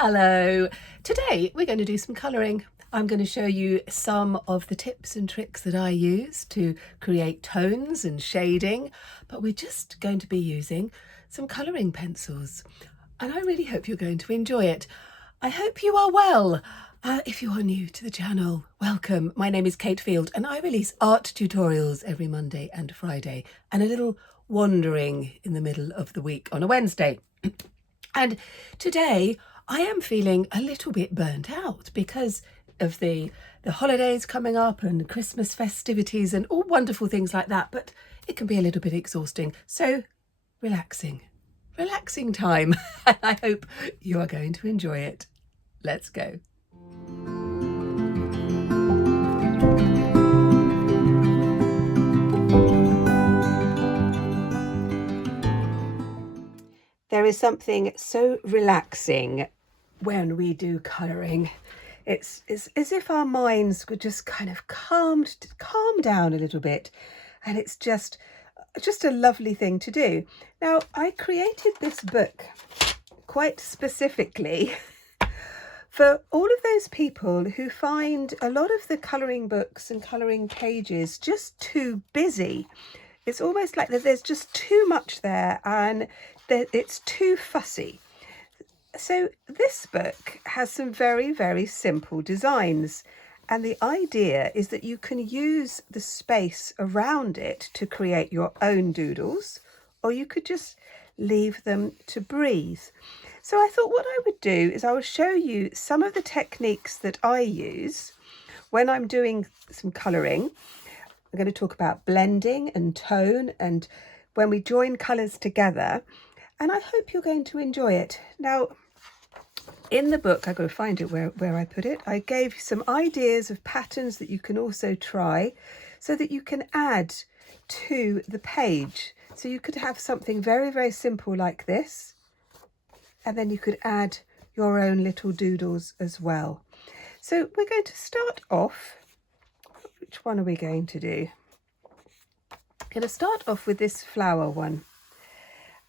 Hello. Today we're going to do some colouring. I'm going to show you some of the tips and tricks that I use to create tones and shading, but we're just going to be using some colouring pencils. And I really hope you're going to enjoy it. I hope you are well. If you are new to the channel, welcome. My name is Kate Field and I release art tutorials every Monday and Friday and a little wandering in the middle of the week on a Wednesday. And today I am feeling a little bit burnt out because of the holidays coming up and Christmas festivities and all wonderful things like that, but it can be a little bit exhausting. So relaxing time. And I hope you are going to enjoy it. Let's go. There is something so relaxing when we do colouring. It's as if our minds could just kind of calm down a little bit, and it's just a lovely thing to do. Now, I created this book quite specifically for all of those people who find a lot of the colouring books and colouring pages just too busy. It's almost like that there's just too much there and that it's too fussy. So this book has some very, very simple designs, and the idea is that you can use the space around it to create your own doodles, or you could just leave them to breathe. So I thought what I would do is I will show you some of the techniques that I use when I'm doing some colouring. I'm going to talk about blending and tone and when we join colours together, and I hope you're going to enjoy it. Now, in the book, I've got to find it where I put it. I gave some ideas of patterns that you can also try so that you can add to the page. So you could have something very, very simple like this, and then you could add your own little doodles as well. So we're going to start off. Which one are we going to do? I'm going to start off with this flower one.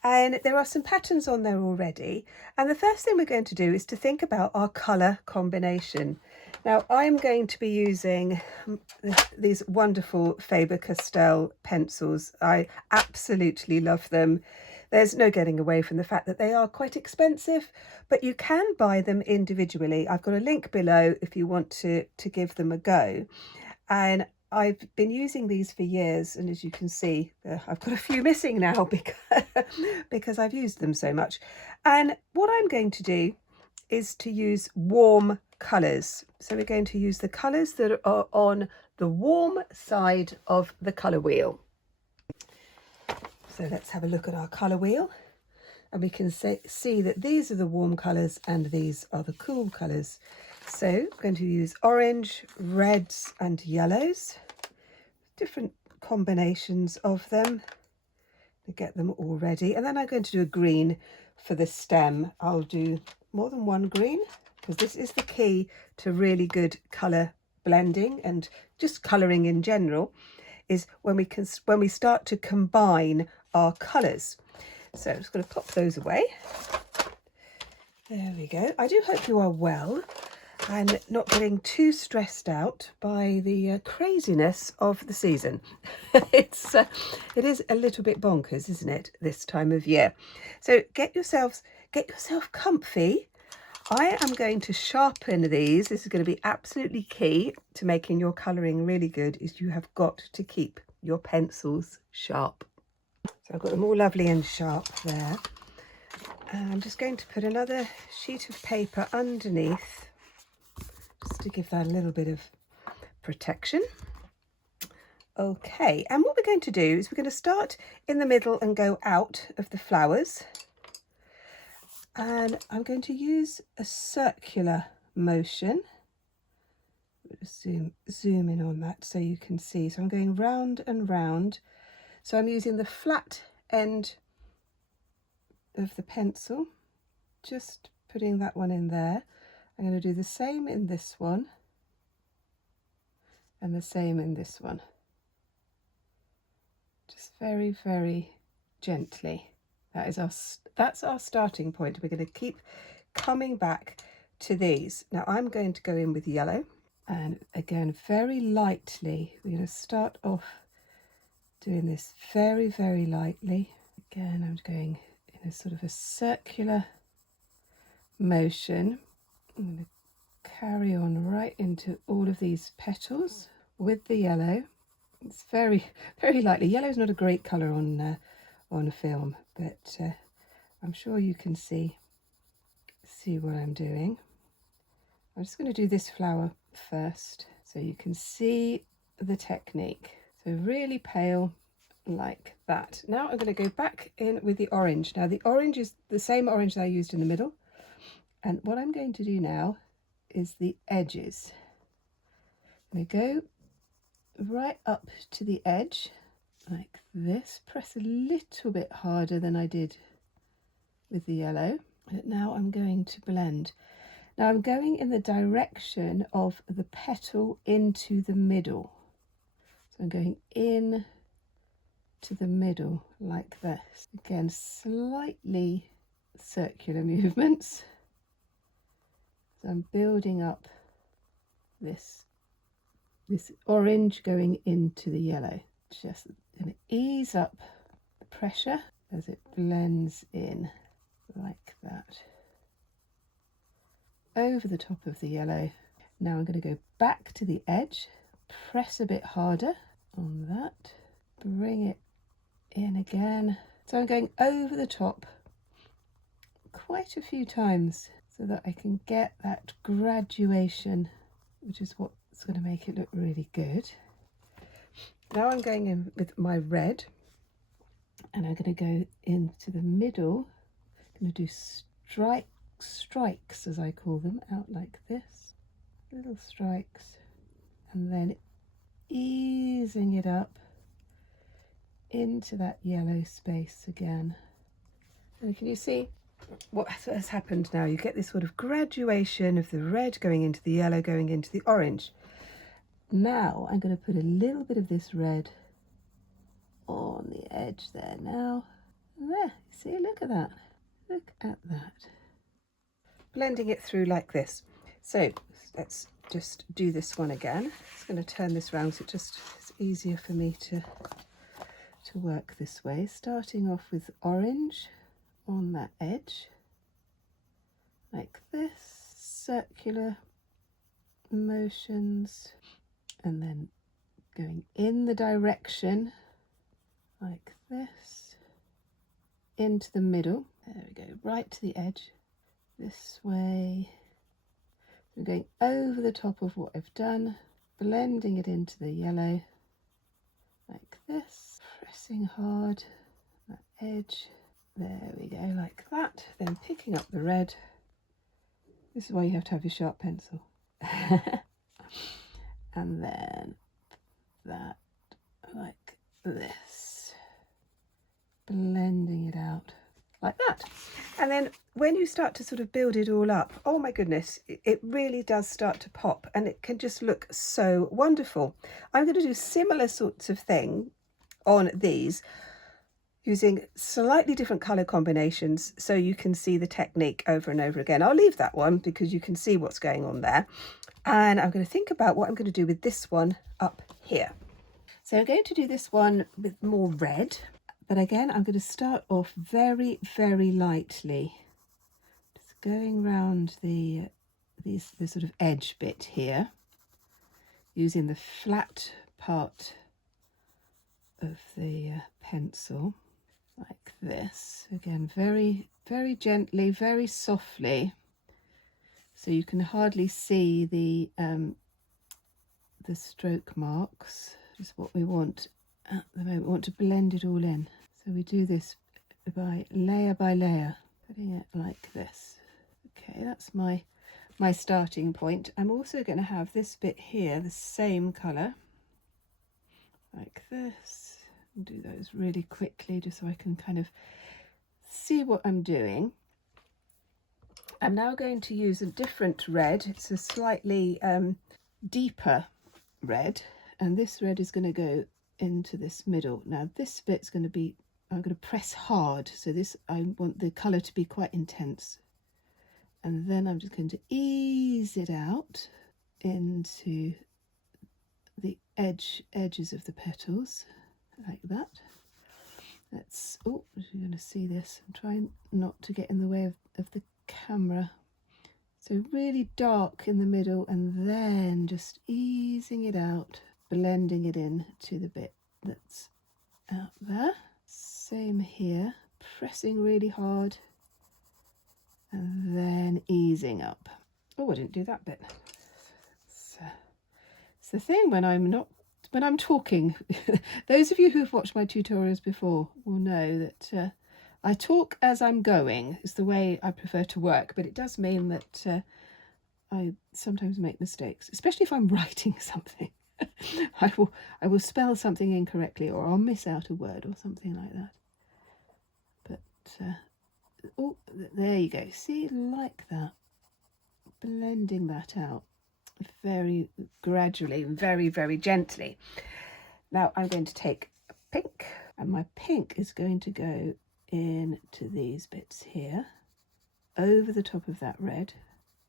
And there are some patterns on there already. And the first thing we're going to do is to think about our colour combination. Now, I'm going to be using these wonderful Faber-Castell pencils. I absolutely love them. There's no getting away from the fact that they are quite expensive, but you can buy them individually. I've got a link below if you want to give them a go. And I've been using these for years, and as you can see, I've got a few missing now because I've used them so much. And what I'm going to do is to use warm colours. So we're going to use the colours that are on the warm side of the colour wheel. So let's have a look at our colour wheel, and we can see that these are the warm colours and these are the cool colours. So I'm going to use orange, reds and yellows, different combinations of them to get them all ready. And then I'm going to do a green for the stem. I'll do more than one green because this is the key to really good colour blending and just colouring in general, is when we start to combine our colours. So I'm just going to pop those away. There we go. I do hope you are well and not getting too stressed out by the craziness of the season. It is a little bit bonkers, isn't it, this time of year? So get yourself comfy. I am going to sharpen these. This is going to be absolutely key to making your colouring really good, is you have got to keep your pencils sharp. So I've got them all lovely and sharp there. And I'm just going to put another sheet of paper underneath just to give that a little bit of protection. Okay, and what we're going to do is we're going to start in the middle and go out of the flowers. And I'm going to use a circular motion. Zoom in on that so you can see. So I'm going round and round. So I'm using the flat end of the pencil, just putting that one in there. I'm going to do the same in this one and the same in this one. Just very, very gently. That's our starting point. We're going to coming back to these. Now I'm going to go in with yellow, and again very lightly we're going to start off doing this very, very lightly. Again, I'm going in a sort of a circular motion. I'm going to carry on right into all of these petals with the yellow. It's very, very lightly. Yellow is not a great colour on a film, but I'm sure you can see what I'm doing. I'm just going to do this flower first so you can see the technique. So really pale, like that. Now I'm going to go back in with the orange. Now the orange is the same orange that I used in the middle, and what I'm going to do now is the edges. I'm going to go right up to the edge like this, press a little bit harder than I did with the yellow, but now I'm going to blend. Now I'm going in the direction of the petal into the middle, so I'm going in to the middle like this. Again, slightly circular movements. So I'm building up this orange going into the yellow. Just going to ease up the pressure as it blends in like that over the top of the yellow. Now I'm going to go back to the edge, press a bit harder on that, bring it in again. So I'm going over the top quite a few times so that I can get that graduation, which is what's going to make it look really good. Now I'm going in with my red, and I'm going to go into the middle. I'm going to do strikes, as I call them, out like this, little strikes, and then easing it up into that yellow space again. And can you see what has happened now? You get this sort of graduation of the red going into the yellow, going into the orange. Now I'm going to put a little bit of this red on the edge there now. And there, see, look at that. Look at that. Blending it through like this. So let's just do this one again. It's going to turn this round so it's easier for me to work this way. Starting off with orange on that edge, like this, circular motions, and then going in the direction like this, into the middle. There we go, right to the edge, this way. I'm going over the top of what I've done, blending it into the yellow, like this, pressing hard that edge. There we go, like that. Then picking up the red. This is why you have to have your sharp pencil. And then that, like this. Blending it out like that. And then when you start to sort of build it all up, oh my goodness, it really does start to pop, and it can just look so wonderful. I'm going to do similar sorts of thing on these, using slightly different colour combinations so you can see the technique over and over again. I'll leave that one because you can see what's going on there. And I'm going to think about what I'm going to do with this one up here. So I'm going to do this one with more red, but again I'm going to start off very, very lightly, just going round the sort of edge bit here, using the flat part of the pencil like this. Again, very, very gently, very softly, so you can hardly see the stroke marks. Is what we want at the moment. We want to blend it all in, so we do this by layer, putting it like this. Okay, that's my starting point. I'm also going to have this bit here the same colour, like this. Do those really quickly just so I can kind of see what I'm doing. I'm now going to use a different red. It's a slightly deeper red, and this red is going to go into this middle. Now this bit's going to be, I'm going to press hard, so this, I want the colour to be quite intense. And then I'm just going to ease it out into the edges of the petals, like that. That's, oh, you're going to see this. I'm trying not to get in the way of the camera. So really dark in the middle, and then just easing it out, blending it in to the bit that's out there. Same here, pressing really hard and then easing up. Oh, I didn't do that bit. It's the thing when I'm talking. Those of you who've watched my tutorials before will know that I talk as I'm going. It's the way I prefer to work, but it does mean that I sometimes make mistakes, especially if I'm writing something. I will spell something incorrectly, or I'll miss out a word or something like that. But oh, there you go. See, like that, blending that out very gradually, very, very gently. Now I'm going to take a pink, and my pink is going to go into these bits here, over the top of that red,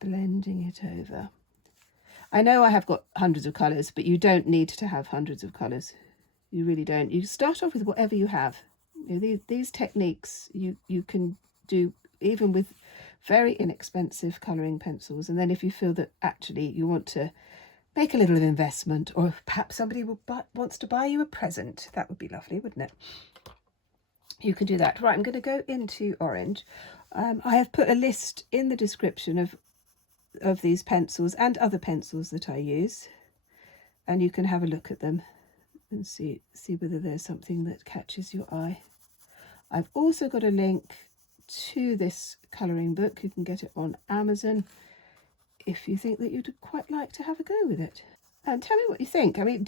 blending it over. I know I have got hundreds of colours, but you don't need to have hundreds of colours. You really don't. You start off with whatever you have. You know, these techniques you can do even with very inexpensive colouring pencils. And then if you feel that actually you want to make a little investment, or perhaps somebody wants to buy you a present, that would be lovely, wouldn't it? You can do that. Right, I'm going to go into orange. I have put a list in the description of these pencils and other pencils that I use, and you can have a look at them and see whether there's something that catches your eye. I've also got a link to this colouring book. You can get it on Amazon if you think that you'd quite like to have a go with it. And tell me what you think. I mean,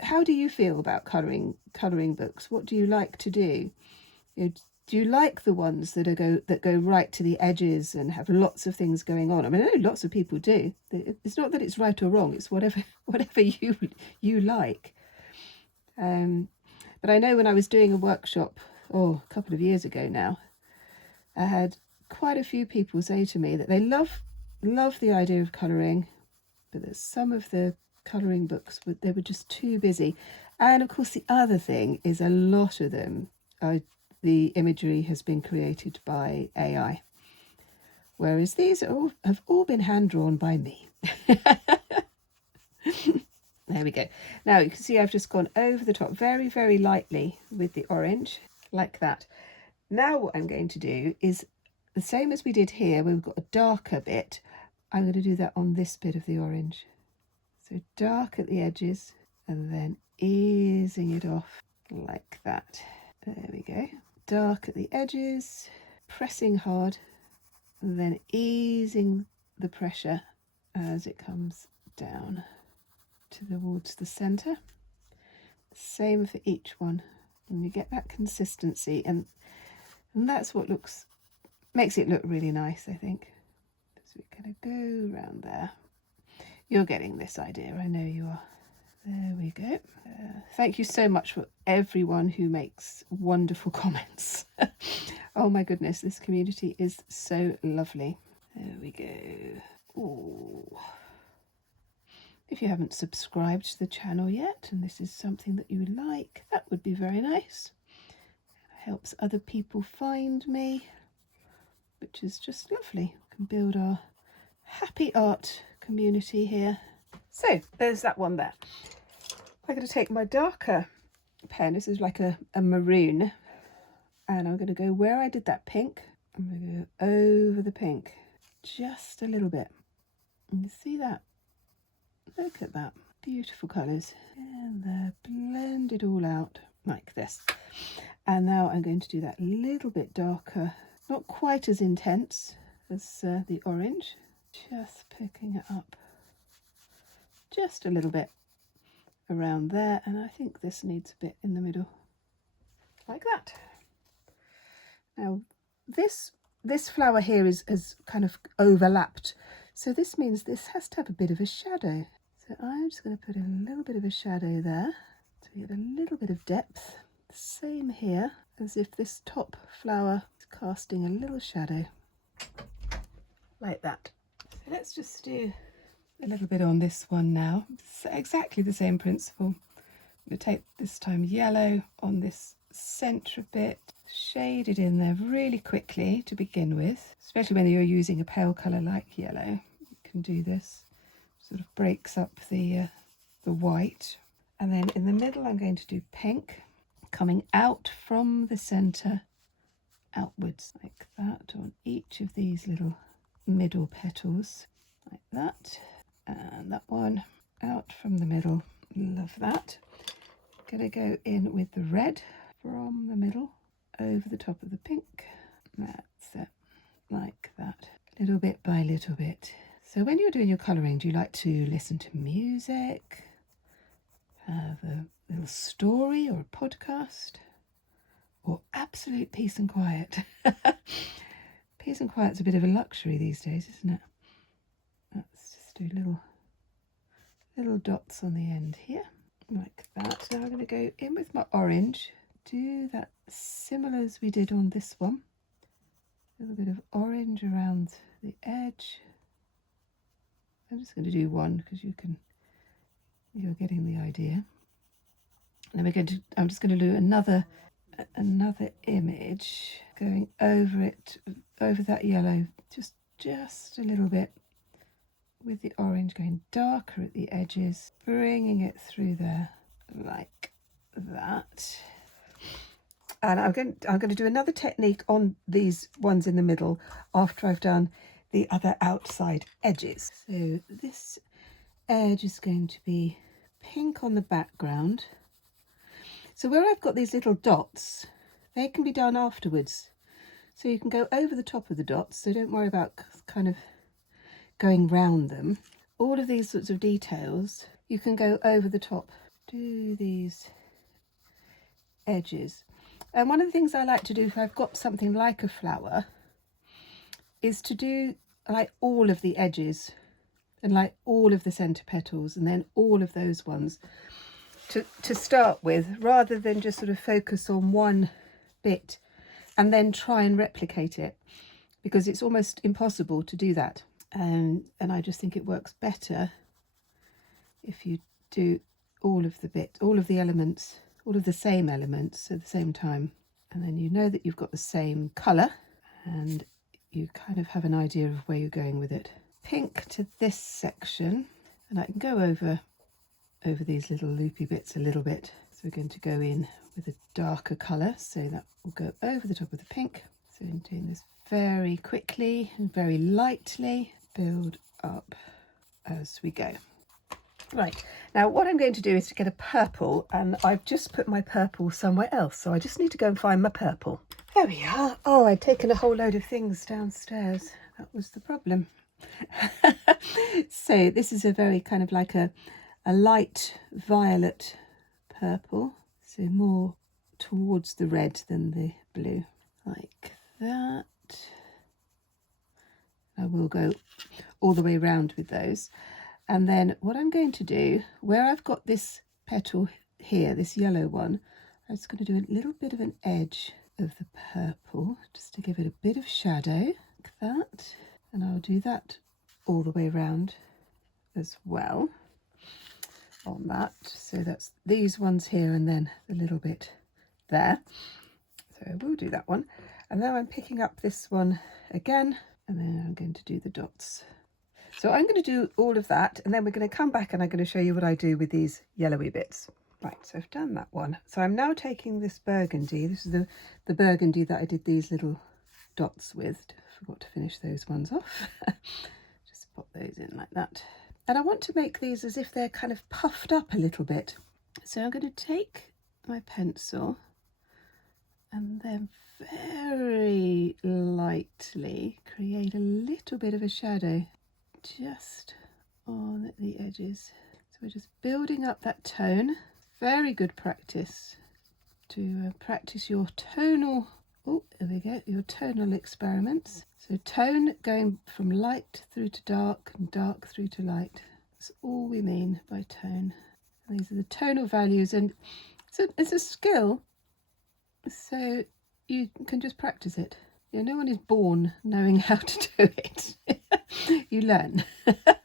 how do you feel about colouring books? What do you like to do? Do you like the ones that go right to the edges and have lots of things going on? I mean, I know lots of people do. It's not that it's right or wrong. It's whatever you like. But I know when I was doing a workshop, a couple of years ago now, I had quite a few people say to me that they love the idea of colouring, but that some of the colouring books they were just too busy. And of course, the other thing is a lot of them the imagery has been created by AI, whereas these have all been hand-drawn by me. There we go. Now you can see I've just gone over the top very, very lightly with the orange, like that. Now what I'm going to do is the same as we did here, where we've got a darker bit. I'm going to do that on this bit of the orange. So dark at the edges and then easing it off like that. There we go. Dark at the edges, pressing hard, and then easing the pressure as it comes down towards the centre. Same for each one, and you get that consistency, and that's what makes it look really nice, I think. So we're going to go around there. You're getting this idea, I know you are. There we go. Thank you so much for everyone who makes wonderful comments. Oh my goodness, this community is so lovely. There we go. Ooh. If you haven't subscribed to the channel yet, and this is something that you would like, that would be very nice. It helps other people find me, which is just lovely. We can build our happy art community here. So there's that one there. I'm going to take my darker pen. This is like a maroon, and I'm going to go where I did that pink. I'm going to go over the pink just a little bit. And you see that? Look at that. Beautiful colours. And they're blended all out like this. And now I'm going to do that a little bit darker, not quite as intense as the orange. Just picking it up just a little bit around there, and I think this needs a bit in the middle like that. Now this flower here has kind of overlapped, so this means this has to have a bit of a shadow. So I'm just going to put a little bit of a shadow there to get a little bit of depth. Same here, as if this top flower is casting a little shadow. like that. So let's just do a little bit on this one now. It's exactly the same principle. I'm going to take this time yellow on this centre bit, shade it in there really quickly to begin with, especially when you're using a pale colour like yellow. You can do this, sort of breaks up the white. And then in the middle I'm going to do pink, coming out from the centre outwards like that on each of these little middle petals, like that. And that one out from the middle, love that. Gonna go in with the red from the middle over the top of the pink. That's it, like that, little bit by little bit. So when you're doing your colouring, do you like to listen to music, have a little story or a podcast, or absolute peace and quiet? Peace and quiet's a bit of a luxury these days, isn't it? Let's just do little dots on the end here, like that. Now I'm going to go in with my orange, do that similar as we did on this one. A little bit of orange around the edge. I'm just going to do one because you're getting the idea. And then I'm just going to do another image going over it, over that yellow, just a little bit, with the orange going darker at the edges, bringing it through there like that. And I'm going to do another technique on these ones in the middle after I've done the other outside edges. So this edge is going to be pink on the background. So where I've got these little dots, they can be done afterwards. So you can go over the top of the dots, so don't worry about kind of going round them. All of these sorts of details, you can go over the top. Do these edges. And one of the things I like to do if I've got something like a flower is to do like all of the edges and like all of the centre petals and then all of those ones to start with, rather than just sort of focus on one bit and then try and replicate it, because it's almost impossible to do that. And I just think it works better if you do all of the elements, all of the same elements at the same time. And then you know that you've got the same colour and you kind of have an idea of where you're going with it. Pink to this section, and I can go over these little loopy bits a little bit. So we're going to go in with a darker colour, so that will go over the top of the pink. So I'm doing this very quickly and very lightly, build up as we go. Right, now what I'm going to do is to get a purple, and I've just put my purple somewhere else, so I just need to go and find my purple. There we are. Oh, I'd taken a whole load of things downstairs. That was the problem. So this is a very kind of like a light violet purple, so more towards the red than the blue, like that. I will go all the way around with those. And then what I'm going to do, where I've got this petal here, this yellow one, I'm just going to do a little bit of an edge of the purple just to give it a bit of shadow, like that. And I'll do that all the way around as well on that. So that's these ones here and then a little bit there. So we'll do that one. And now I'm picking up this one again, and then I'm going to do the dots. So I'm going to do all of that, and then we're going to come back and I'm going to show you what I do with these yellowy bits. Right, so I've done that one. So I'm now taking this burgundy. This is the burgundy that I did these little dots with. Forgot to finish those ones off. Just pop those in like that. And I want to make these as if they're kind of puffed up a little bit. So I'm going to take my pencil and then very lightly create a little bit of a shadow just on the edges. So we're just building up that tone. Very good practice to practice your tonal, oh, there we go, your tonal experiments. So tone going from light through to dark and dark through to light. That's all we mean by tone. And these are the tonal values, and it's a skill, so you can just practice it. You know, no one is born knowing how to do it. you learn. There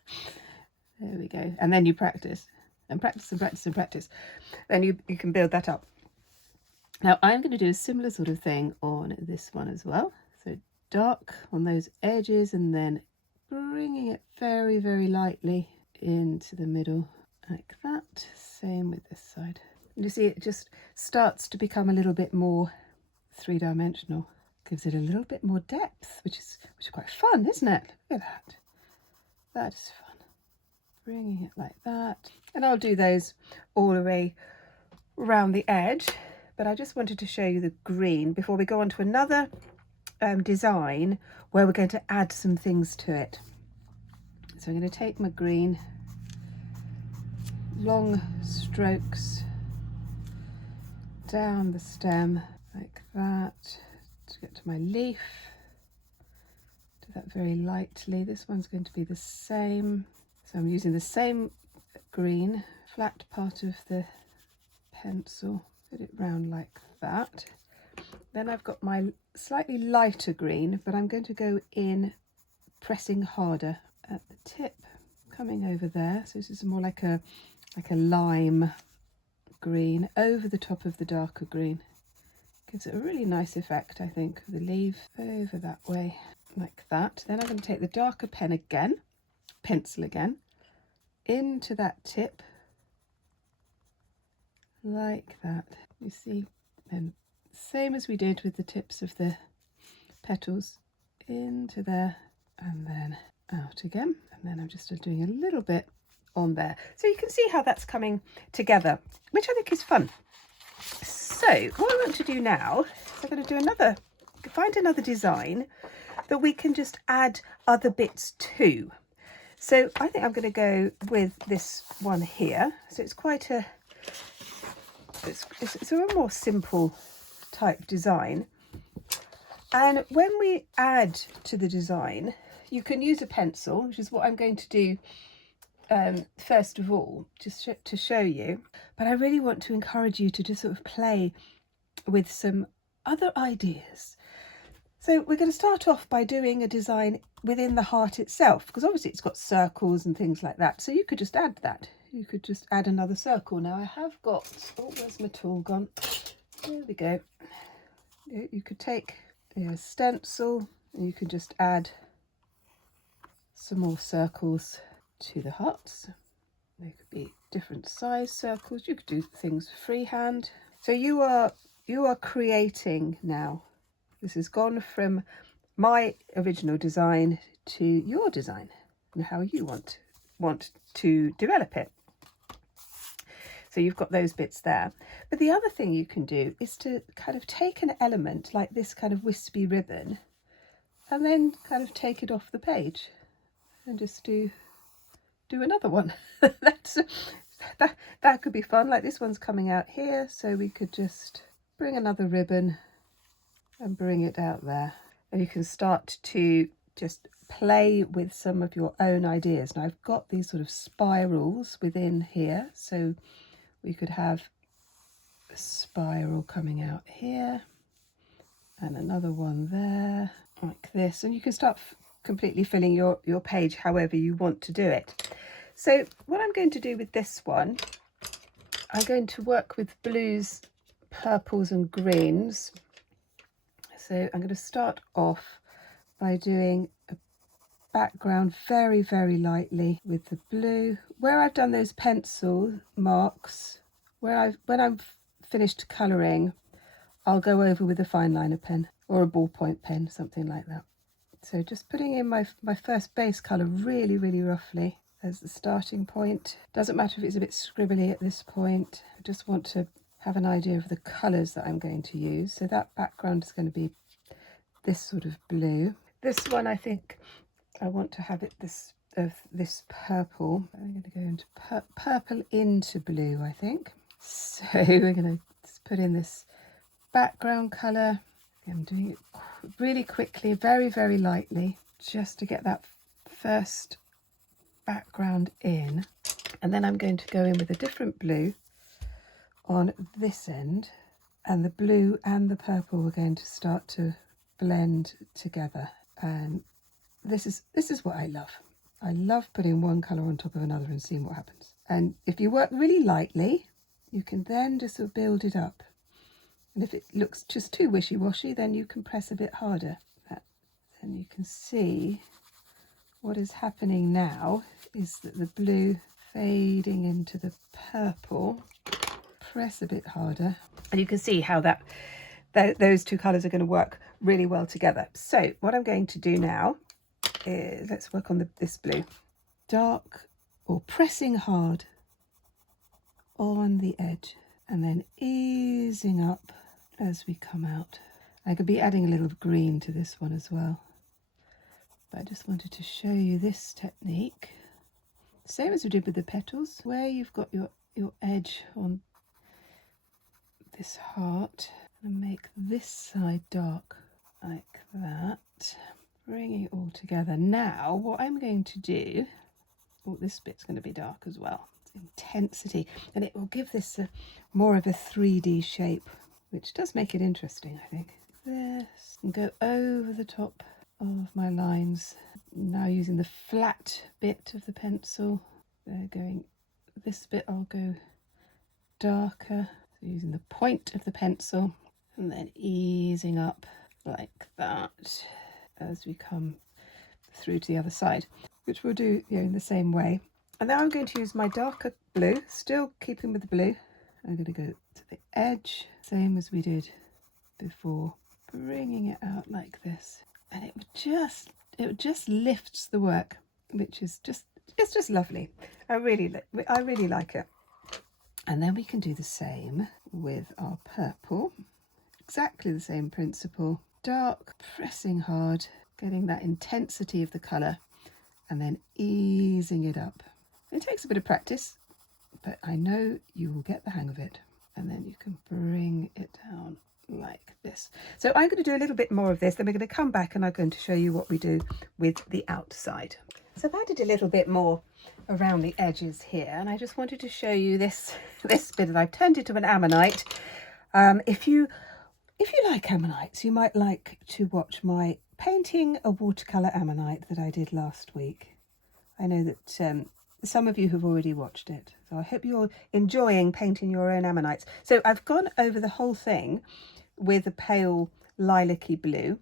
we go. And then you practice and practice and practice and practice. Then you can build that up. Now I'm going to do a similar sort of thing on this one as well. So dark on those edges and then bringing it very, very lightly into the middle like that. Same with this side. And you see it just starts to become a little bit more three-dimensional. Gives it a little bit more depth, which is quite fun, isn't it? Look at that. That is fun. Bringing it like that. And I'll do those all the way around the edge. But I just wanted to show you the green before we go on to another design where we're going to add some things to it. So I'm going to take my green, long strokes down the stem like that to get to my leaf. Do that very lightly. This one's going to be the same. So I'm using the same green, flat part of the pencil, put it round like that. Then I've got my slightly lighter green, but I'm going to go in pressing harder at the tip, coming over there. So this is more like a lime green over the top of the darker green. Gives it a really nice effect, I think. The leaf over that way, like that. Then I'm going to take the darker pencil again, into that tip, like that. You see, and same as we did with the tips of the petals, into there and then out again. And then I'm just doing a little bit on there. So you can see how that's coming together, which I think is fun. So what I want to do now is I'm going to do find another design that we can just add other bits to. So I think I'm going to go with this one here. So it's quite it's a more simple type design. And when we add to the design, you can use a pencil, which is what I'm going to do first of all, just to show you. But I really want to encourage you to just sort of play with some other ideas. So we're going to start off by doing a design within the heart itself, because obviously it's got circles and things like that. So you could just add that. You could just add another circle. Now I have got, oh, where's my tool gone? There we go. You could take a stencil and you can just add some more circles to the hearts. They could be different size circles. You could do things freehand. So you are creating now. This has gone from my original design to your design and how you want to develop it. So you've got those bits there. But the other thing you can do is to kind of take an element like this kind of wispy ribbon and then kind of take it off the page and just do another one. That could be fun. Like this one's coming out here, so we could just bring another ribbon and bring it out there. And you can start to just play with some of your own ideas. Now I've got these sort of spirals within here, so we could have a spiral coming out here and another one there like this, and you can start completely filling your page however you want to do it. So what I'm going to do with this one, I'm going to work with blues, purples and greens. So I'm going to start off by doing a background very, very lightly with the blue. Where I've done those pencil marks, when I've finished colouring, I'll go over with a fine liner pen or a ballpoint pen, something like that. So just putting in my first base colour really, really roughly as the starting point. Doesn't matter if it's a bit scribbly at this point. I just want to have an idea of the colours that I'm going to use. So that background is going to be this sort of blue. This one, I think I want to have it this purple. I'm going to go into purple into blue, I think. So we're going to just put in this background colour. I'm doing it really quickly, very, very lightly, just to get that first background in. And then I'm going to go in with a different blue on this end, and the blue and the purple are going to start to blend together. And this is what I love. I love putting one colour on top of another and seeing what happens. And if you work really lightly, you can then just sort of build it up. And if it looks just too wishy-washy, then you can press a bit harder. And you can see what is happening now is that the blue fading into the purple. Press a bit harder, and you can see how those two colours are going to work really well together. So what I'm going to do now is, let's work on this blue. Dark, or pressing hard on the edge, and then easing up as we come out. I could be adding a little green to this one as well, but I just wanted to show you this technique. Same as we did with the petals, where you've got your edge on this heart, and make this side dark like that, bringing it all together. Now what I'm going to do, this bit's going to be dark as well, it's intensity, and it will give this more of a 3D shape, which does make it interesting, I think. This, and go over the top of my lines, now using the flat bit of the pencil. They're going, this bit I'll go darker, so using the point of the pencil, and then easing up like that as we come through to the other side, which we'll do in the same way. And now I'm going to use my darker blue, still keeping with the blue. I'm going to go to the edge, same as we did before, bringing it out like this, and it just lifts the work, which is it's just lovely. I really like it. And then we can do the same with our purple, exactly the same principle. Dark, pressing hard, getting that intensity of the colour, and then easing it up. It takes a bit of practice, but I know you will get the hang of it. And then you can bring it down like this. So I'm going to do a little bit more of this, then we're going to come back and I'm going to show you what we do with the outside. So I've added a little bit more around the edges here, and I just wanted to show you this bit that I've turned into an ammonite. If you like ammonites, you might like to watch my painting a watercolour ammonite that I did last week. I know that some of you have already watched it, so I hope you're enjoying painting your own ammonites. So I've gone over the whole thing with a pale lilac-y blue,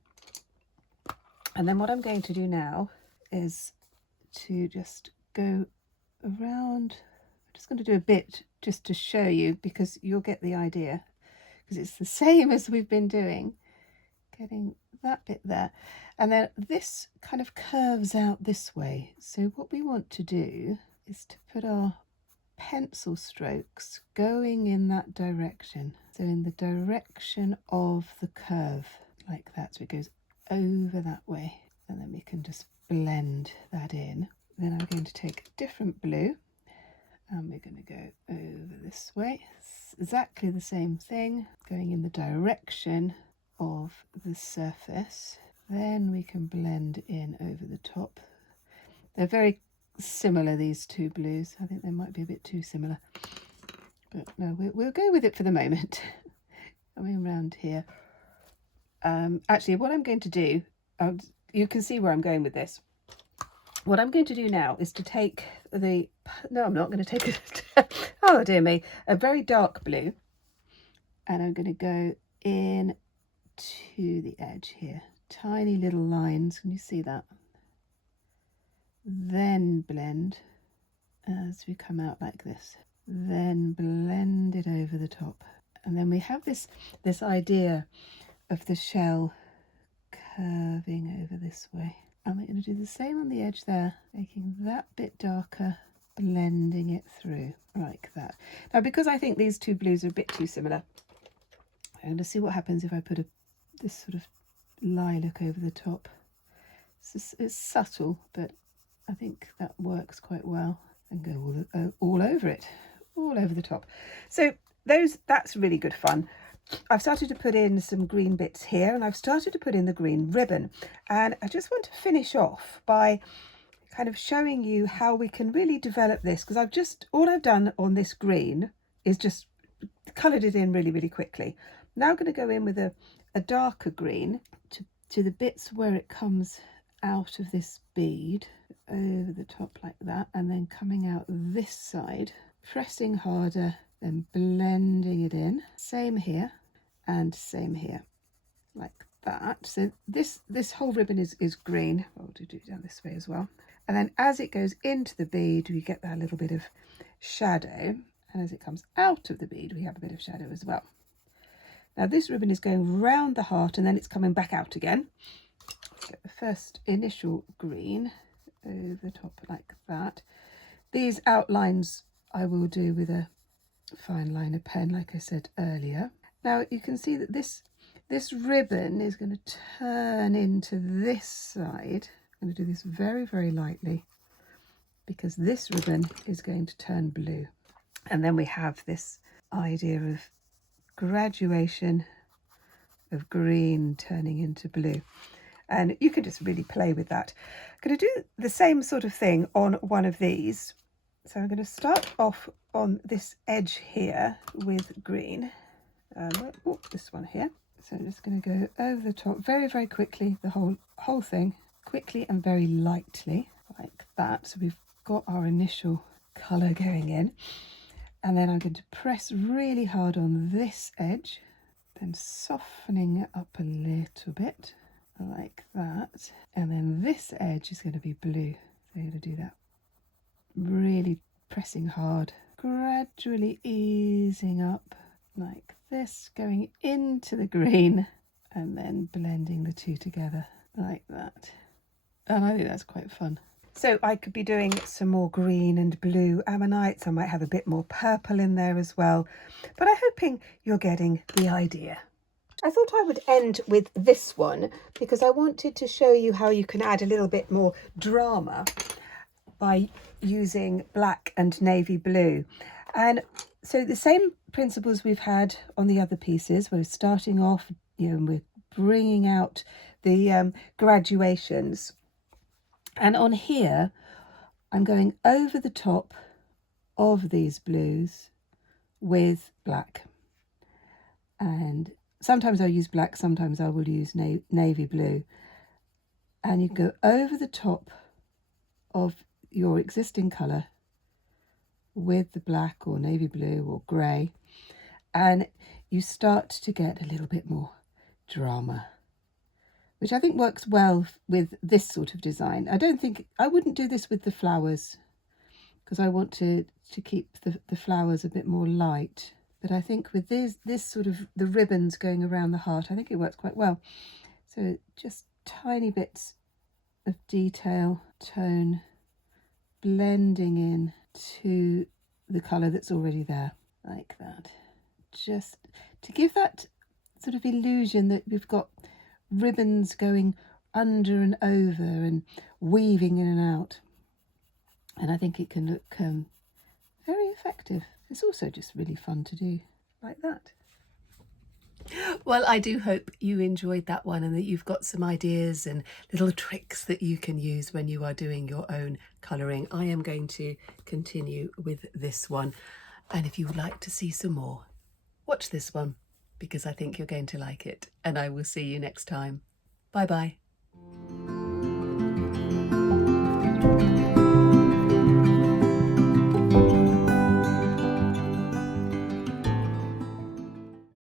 and then what I'm going to do now is to just go around. I'm just going to do a bit just to show you, because you'll get the idea, because it's the same as we've been doing, getting that bit there, and then this kind of curves out this way. So what we want to do is to put our pencil strokes going in that direction, so in the direction of the curve, like that, so it goes over that way, and then we can just blend that in. Then I'm going to take a different blue, and we're going to go over this way. It's exactly the same thing, going in the direction of the surface. Then we can blend in over the top. They're very similar, these two blues. I think they might be a bit too similar, but no, we'll go with it for the moment. Coming around here. Actually, what I'm going to do, you can see where I'm going with this. What I'm going to do now is to take the, no, I'm not going to take it, oh dear me, a very dark blue, and I'm going to go in to the edge here. Tiny little lines, can you see that? Then blend as we come out like this. Then blend it over the top. And then we have this idea of the shell curving over this way. And we're going to do the same on the edge there, making that bit darker, blending it through like that. Now, because I think these two blues are a bit too similar, I'm going to see what happens if I put this sort of lilac over the top. It's subtle, but I think that works quite well, and go all over it, all over the top. So that's really good fun. I've started to put in some green bits here, and I've started to put in the green ribbon, and I just want to finish off by kind of showing you how we can really develop this, because all I've done on this green is just coloured it in really, really quickly. Now I'm going to go in with a darker green to the bits where it comes out of this bead. over the top like that, and then coming out this side, pressing harder, then blending it in. Same here and same here, like that. So this whole ribbon is green. I'll do it down this way as well. And then as it goes into the bead, we get that little bit of shadow. And as it comes out of the bead, we have a bit of shadow as well. Now this ribbon is going round the heart and then it's coming back out again. Get the first initial green over the top like that. These outlines I will do with a fine liner pen, like I said earlier. Now you can see that this ribbon is going to turn into this side. I'm going to do this very, very lightly because this ribbon is going to turn blue. And then we have this idea of graduation of green turning into blue. And you can just really play with that. I'm going to do the same sort of thing on one of these. So I'm going to start off on this edge here with green. This one here. So I'm just going to go over the top very, very quickly, the whole thing, quickly and very lightly, like that. So we've got our initial colour going in. And then I'm going to press really hard on this edge, then softening it up a little bit, like that. And then this edge is going to be blue. So I'm going to do that, really pressing hard, gradually easing up, like this, going into the green, and then blending the two together, like that. And I think that's quite fun. So I could be doing some more green and blue ammonites. I might have a bit more purple in there as well. But I'm hoping you're getting the idea. I thought I would end with this one because I wanted to show you how you can add a little bit more drama by using black and navy blue. And so the same principles we've had on the other pieces. We're starting off, and we're bringing out the graduations. And on here, I'm going over the top of these blues with black. And sometimes I'll use black, sometimes I will use navy blue. And you go over the top of your existing colour with the black or navy blue or grey. And you start to get a little bit more drama, which I think works well with this sort of design. I wouldn't do this with the flowers because I want to keep the flowers a bit more light. But I think with this sort of the ribbons going around the heart, I think it works quite well. So just tiny bits of detail, tone, blending in to the colour that's already there, like that. Just to give that sort of illusion that we've got ribbons going under and over and weaving in and out. And I think it can look very effective. It's also just really fun to do like that. Well, I do hope you enjoyed that one and that you've got some ideas and little tricks that you can use when you are doing your own colouring. I am going to continue with this one. And if you would like to see some more, watch this one because I think you're going to like it. And I will see you next time. Bye bye.